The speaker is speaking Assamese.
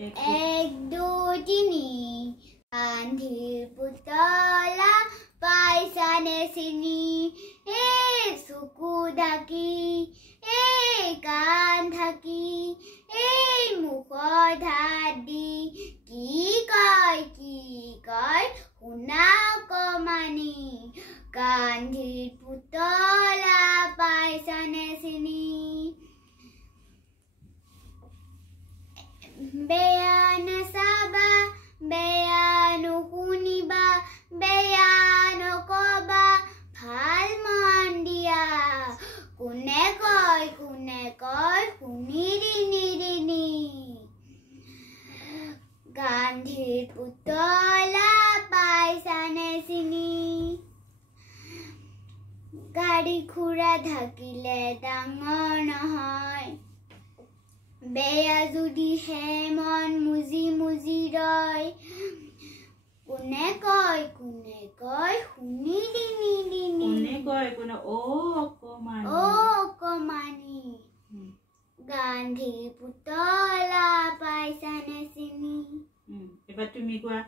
এক দুই তিনি গান্ধীৰ পুতলা পাইছানে চিনি এই চকু ঢাকি এই কাণ ঢাকি এই মুখৰ ধাত দি কি কয় শুনা অকমানি গান্ধীৰ পুতলা পাইছানে চিনি বেয়া নাচাবা বেয়া নুশুনিবা বেয়া নকবা ভাল মন দিয়া কোনে কয় শুনি দিনি গান্ধীৰ পুতলা পাইছানে চিনি গাড়ী ঘোঁৰা ঢাকিলে ডাঙৰ নহয় বেয়া যদিহে মন মুজি ৰয় কোনে কয় শুনি দিনি অকমানি গান্ধীৰ পুতলা পাইছানে চিনি এবাৰ তুমি কোৱা